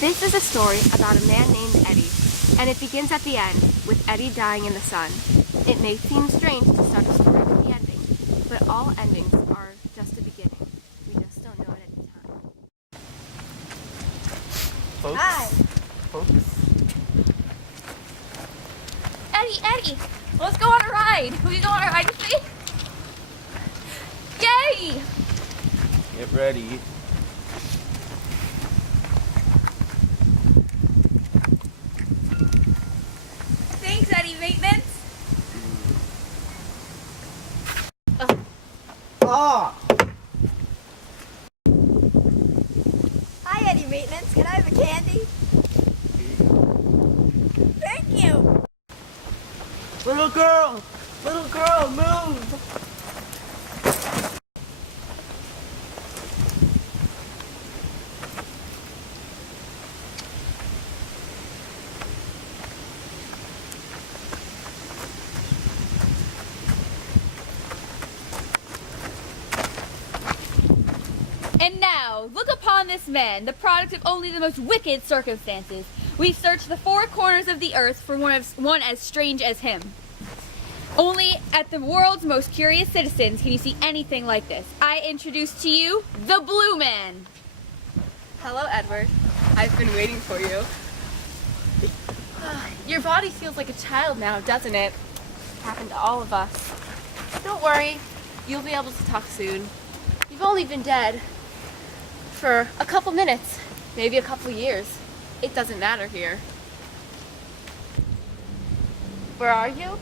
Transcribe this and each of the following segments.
This is a story about a man named Eddie, and it begins at the end, with Eddie dying in the sun. It may seem strange to start a story with the ending, but all endings are just a beginning. We just don't know it at the time. Folks? Hi! Folks? Eddie! Let's go on a ride! Will you go on a ride with me? Yay! Get ready. Thanks, Eddie Maintenance! Ah! Hi, Eddie Maintenance. Can I have a candy? Thank you. Little girl, move! And now, look upon this man, the product of only the most wicked circumstances. We searched the four corners of the earth for one as strange as him. Only at the world's most curious citizens can you see anything like this. I introduce to you, the Blue Man. Hello, Edward. I've been waiting for you. Your body feels like a child now, doesn't it? Happened to all of us. Don't worry, you'll be able to talk soon. You've only been dead for a couple minutes, maybe a couple years. It doesn't matter here. Where are you?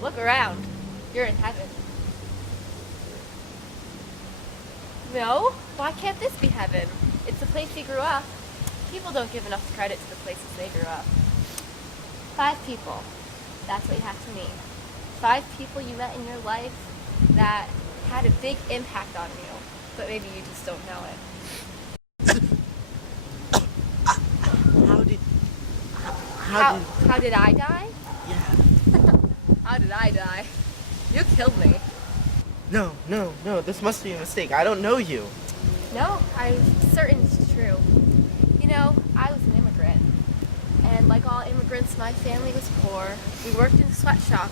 Look around. You're in heaven. No? Why can't this be heaven? It's the place you grew up. People don't give enough credit to the places they grew up. 5 people. That's what you have to mean. 5 people you met in your life that had a big impact on you, but maybe you just don't know it. How did I die? Yeah. How did I die? You killed me. No, this must be a mistake. I don't know you. No, I'm certain it's true. You know, I was an immigrant. And like all immigrants, my family was poor. We worked in a sweatshop,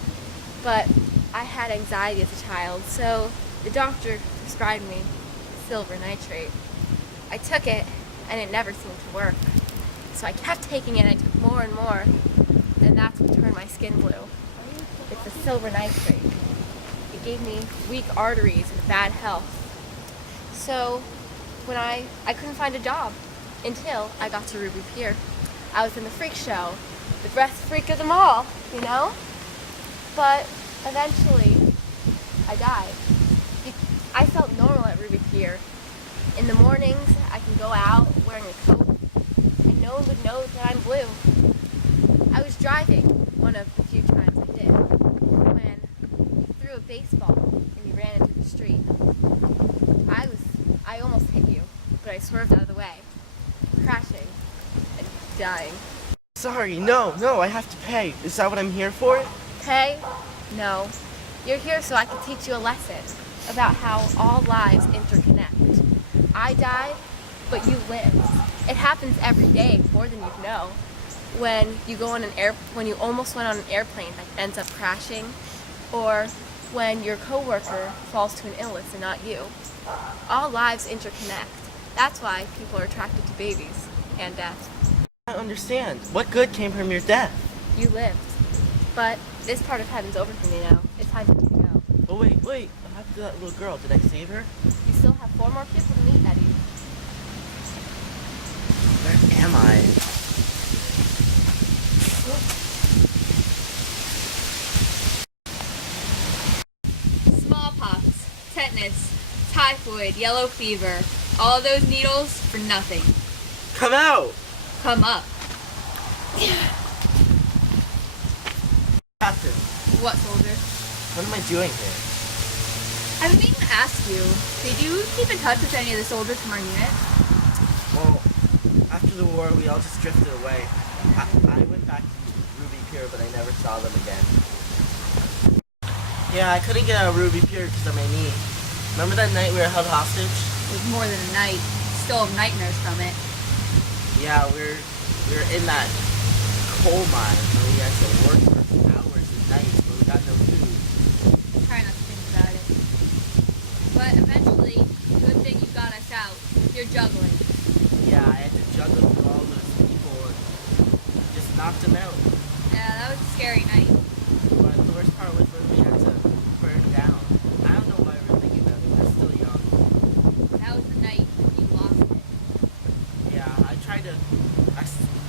but I had anxiety as a child, so the doctor prescribed me silver nitrate. I took it, and it never seemed to work. So I kept taking it, and I took more and more, and that's what turned my skin blue. It's the silver nitrate. It gave me weak arteries and bad health. So when I couldn't find a job until I got to Ruby Pier. I was in the freak show, the best freak of them all, you know? But eventually, I died. I felt normal at Ruby Pier. In the mornings, I can go out wearing a coat, and no one would know that I'm blue. I was driving one of the few times I did, when you threw a baseball and you ran into the street. I almost hit you, but I swerved out of the way, crashing and dying. Sorry, no, I have to pay. Is that what I'm here for? Pay? No. You're here so I can teach you a lesson about how all lives interconnect. I died, but you lived. It happens every day, more than you know. When you go on when you almost went on an airplane that ends up crashing, or when your coworker falls to an illness and not you. All lives interconnect. That's why people are attracted to babies and death. I don't understand. What good came from your death? You lived. But this part of heaven's over for me now. It's time for you to go. Oh, wait. What happened to that little girl? Did I save her? You still have 4 more people to meet, Eddie. Where am I? Smallpox, tetanus, typhoid, yellow fever. All of those needles for nothing. Come out! Come up. Captain, What, soldier? what am I doing here? I've been meaning to ask you, did you keep in touch with any of the soldiers from our unit? Well, after the war, we all just drifted away. I went back to Ruby Pier, but I never saw them again. Yeah, I couldn't get out of Ruby Pier because of my knee. Remember that night we were held hostage? It was more than a night. Still have nightmares from it. Yeah, we were in that coal mine, and we had to work for hours and nights, but we got no food. Try not to think about it. But eventually, good thing you got us out. You're juggling. Yeah, I had to juggle with all those people and just knocked them out. Yeah, that was a scary night. But the worst part was when we had to burn down. I don't know why we were thinking about it. We're still young. That was the night you lost it. Yeah,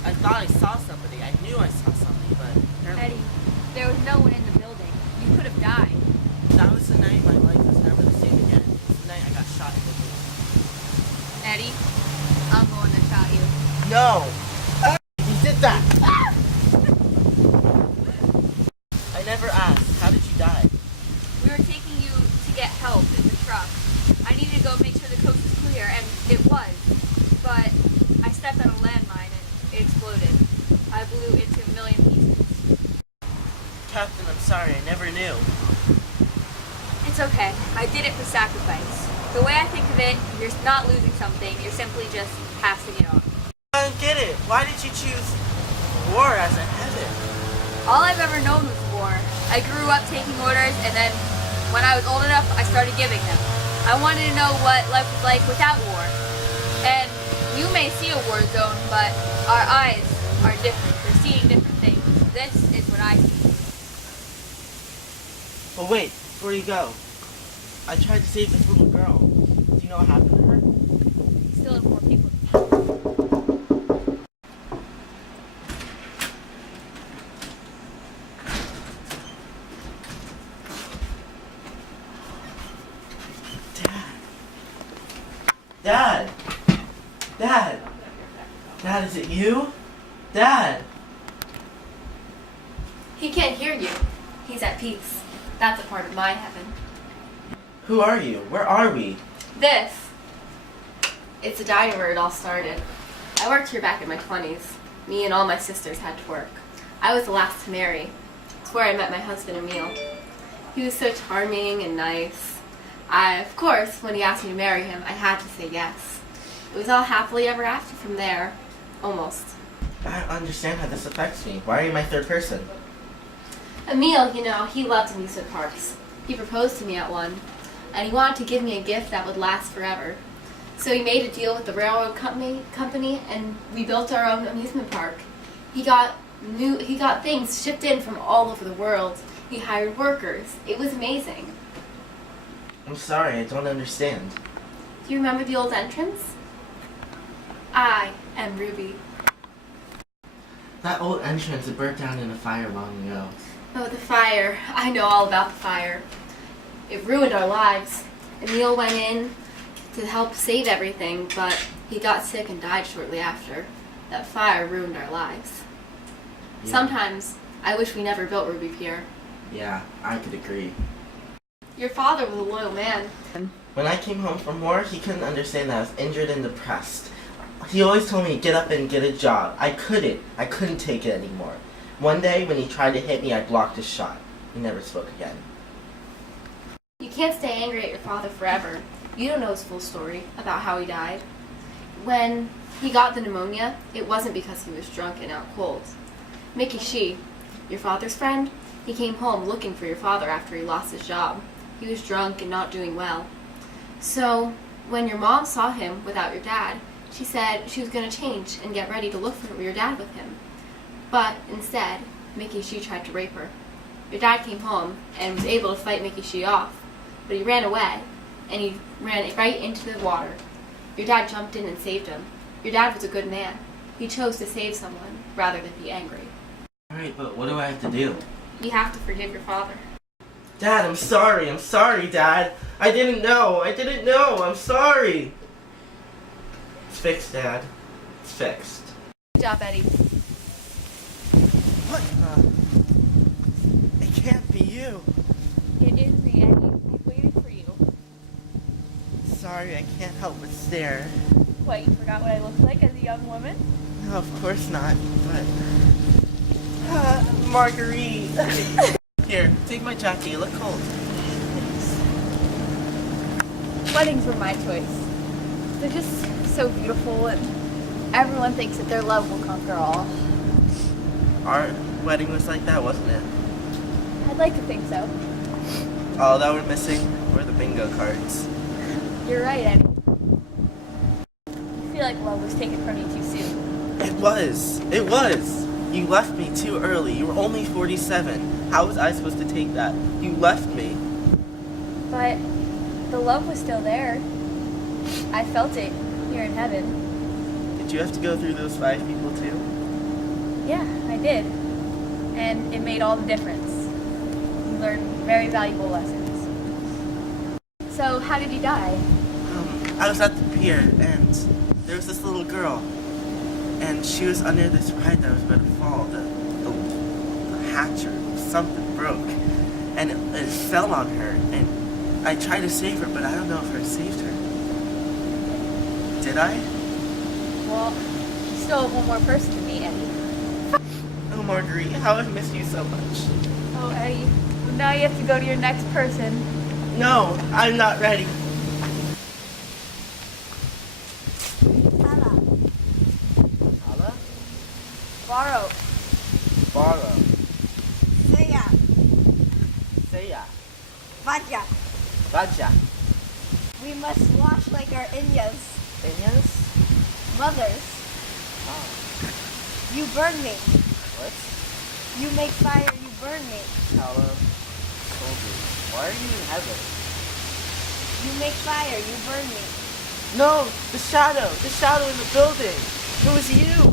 I thought I saw somebody. I knew I saw somebody, but apparently Eddie, there was no one in the building. You could have died. that was the night my life was never the same again. It's the night I got shot in the knee. Eddie, I'm the one that shot you. No! You did that! I never asked. How did you die? We were taking you to get help in the truck. I needed to go make sure the coast was clear, and it was. But I stepped on a landmine and it exploded. I blew into a million pieces. Captain, I'm sorry. I never knew. It's okay. I did it for sacrifice. The way I think of it, you're not losing something, you're simply just passing it on. I don't get it. Why did you choose war as a heaven? All I've ever known was war. I grew up taking orders, and then when I was old enough, I started giving them. I wanted to know what life was like without war. And you may see a war zone, but our eyes are different. We're seeing different things. This is what I see. But wait, before you go, I tried to save this little girl. Do you know what happened to her? Still have more people. Dad! Dad! Dad, is it you? Dad! He can't hear you. He's at peace. That's a part of my heaven. Who are you? Where are we? This. It's the dining where it all started. I worked here back in my 20s. Me and all my sisters had to work. I was the last to marry. It's where I met my husband, Emil. He was so charming and nice. Of course, when he asked me to marry him, I had to say yes. It was all happily ever after from there. Almost. I don't understand how this affects me. Why are you my third person? Emil, you know, he loved amusement parks. He proposed to me at one, and he wanted to give me a gift that would last forever. So he made a deal with the railroad company, and we built our own amusement park. He got things shipped in from all over the world. He hired workers. It was amazing. I'm sorry, I don't understand. Do you remember the old entrance? I am Ruby. That old entrance, it burnt down in a fire long ago. Oh, the fire. I know all about the fire. It ruined our lives. Emil went in to help save everything, but he got sick and died shortly after. That fire ruined our lives. Yeah. Sometimes I wish we never built Ruby Pier. Yeah, I could agree. Your father was a loyal man. When I came home from war, he couldn't understand that I was injured and depressed. He always told me to get up and get a job. I couldn't take it anymore. One day, when he tried to hit me, I blocked his shot. He never spoke again. You can't stay angry at your father forever. You don't know his full story about how he died. When he got the pneumonia, it wasn't because he was drunk and out cold. Mickey Shee, your father's friend, he came home looking for your father after he lost his job. He was drunk and not doing well. So, when your mom saw him without your dad, she said she was going to change and get ready to look for your dad with him. But instead, Mickey Shee tried to rape her. Your dad came home and was able to fight Mickey Shee off, but he ran away, and he ran right into the water. Your dad jumped in and saved him. Your dad was a good man. He chose to save someone rather than be angry. Alright, but what do I have to do? You have to forgive your father. Dad, I'm sorry, Dad. I didn't know, I'm sorry. It's fixed, Dad. It's fixed. Good job, Eddie. What the? It can't be you. It is me, Eddie. I waited for you. Sorry, I can't help but stare. What, you forgot what I looked like as a young woman? No, of course not, but... Marguerite! Here, take my jacket, you look cold. Weddings were my choice. They're just so beautiful, and Everyone thinks that their love will conquer all. Our wedding was like that, wasn't it? I'd like to think so. All that we're missing were the bingo cards. You're right, Eddie. I feel like love was taken from you too soon. It was. It was. You left me too early. You were only 47. How was I supposed to take that? You left me. But the love was still there. I felt it here in heaven. Did you have to go through those 5 people too? Yeah, I did. And it made all the difference. You learned very valuable lessons. So, how did you die? I was at the pier and there was this little girl. And she was under this ride that was about to fall. The hatch or something broke. And it fell on her. And I tried to save her, but I don't know if I saved her. Did I? Well, you still have one more person to meet, Eddie. Oh, Marguerite, how I've missed you so much. Oh, Eddie. Well, now you have to go to your next person. No, I'm not ready. Hala. Hala? Borrow. Borrow. Saya. Seya. Vaja. Raja. We must wash like our Inyas. Inyas? Mothers. Oh. You burn me. What? You make fire, you burn me. Hala. Soldiers. Why are you in heaven? You make fire, you burn me. No, the shadow in the building. It was you.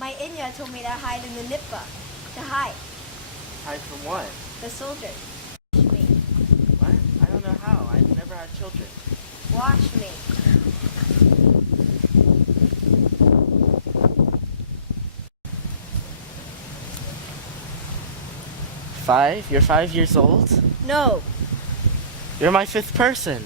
My Inya told me to hide in the Nippa. To hide. Hide from what? The soldiers. What? I don't know how. I've never had children. Wash me. Five? You're 5 years old? No. You're my 5th person.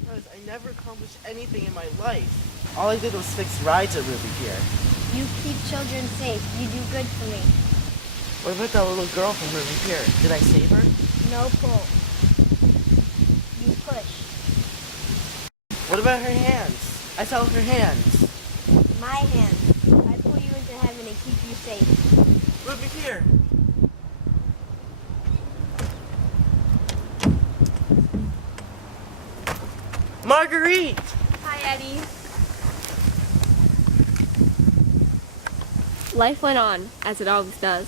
Because I never accomplished anything in my life. All I did was fix rides at Ruby Pier. You keep children safe. You do good for me. What about that little girl from Ruby Pier? Did I save her? No pull. You push. What about her hands? I felt her hands. My hand. I pull you into heaven and keep you safe. Ruby Pier. Marguerite! Hi, Eddie. Life went on, as it always does.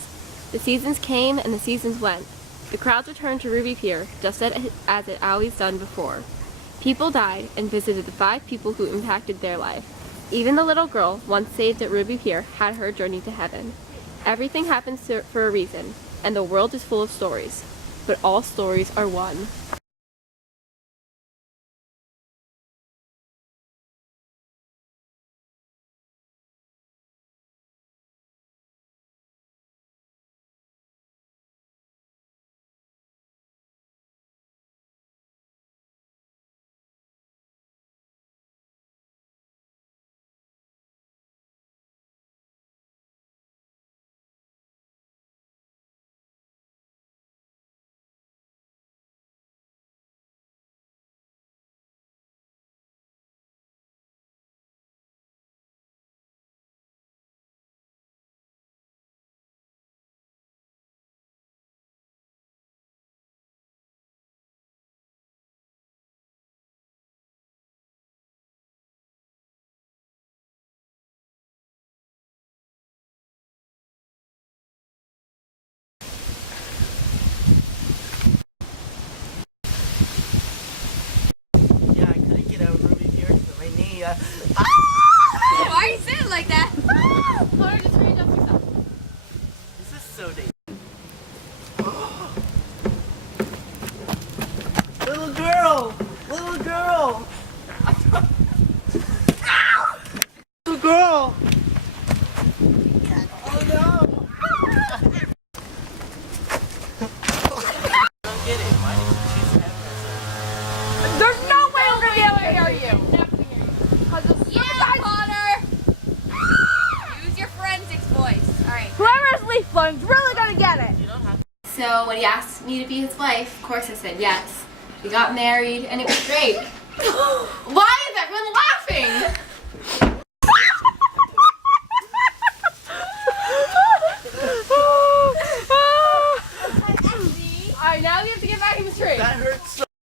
The seasons came and the seasons went. The crowds returned to Ruby Pier, just as it always done before. People died and visited the 5 people who impacted their life. Even the little girl, once saved at Ruby Pier, had her journey to heaven. Everything happens for a reason, and the world is full of stories. But all stories are one. Yeah, I couldn't get out of Ruby Pier because my knee. Why are you sitting like that? Connor, just readjust yourself. This is so dangerous. Little girl! Little girl! Little girl! Oh no! I don't get it. Why did you choose heaven? There's no way we're gonna be able to hear you. Yeah, Connor. Use your forensics voice. All right. Whoever's leaf blowing's really gonna get it. You don't have to. So when he asked me to be his wife, of course I said yes. We got married, and it was great. Why is everyone laughing? Alright, now we have to get back in the tree. That hurts so